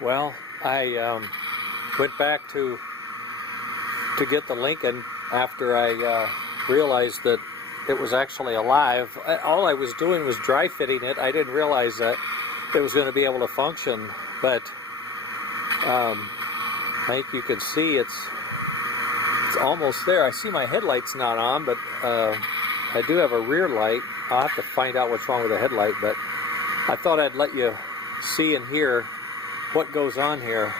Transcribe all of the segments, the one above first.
Well, I went back to get the Lincoln after I realized that it was actually alive. All I was doing was dry fitting it. I didn't realize that it was going to be able to function, but I think you can see it's almost there. I see my headlight's not on, but I do have a rear light. I'll have to find out what's wrong with the headlight, but I thought I'd let you see and hear what goes on here.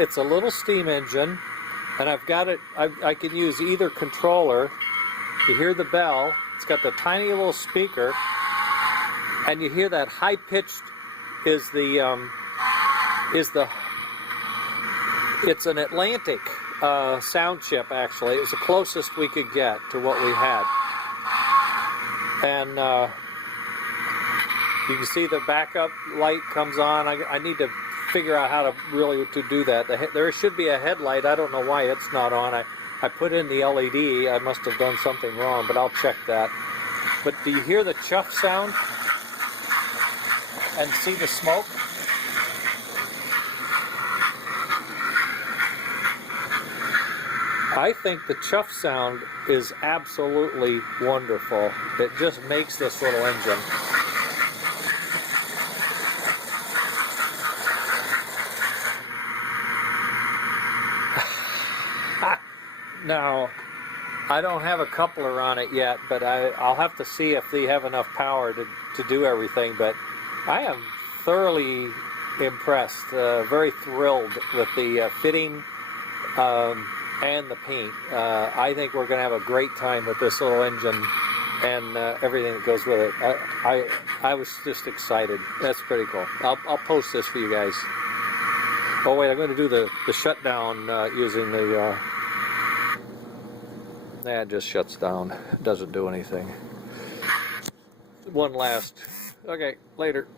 It's a little steam engine, and I've got it. I can use either controller. You hear the bell. It's got the tiny little speaker, and you hear that high pitched it's an Atlantic sound chip. Actually, it was the closest we could get to what we had, and you can see the backup light comes on. I need to figure out how to really do that. There should be a headlight. I don't know why it's not on. I put in the LED. I must have done something wrong, but I'll check that. But do you hear the chuff sound and see the smoke? I think the chuff sound is absolutely wonderful. It just makes this little engine. Now, I don't have a coupler on it yet, but I'll have to see if they have enough power to do everything. But I am thoroughly impressed, very thrilled with the fitting and the paint. I think we're going to have a great time with this little engine and everything that goes with it. I was just excited. That's pretty cool. I'll post this for you guys. Oh wait, I'm going to do the shutdown using the... it just shuts down. It doesn't do anything. One last. Okay, later.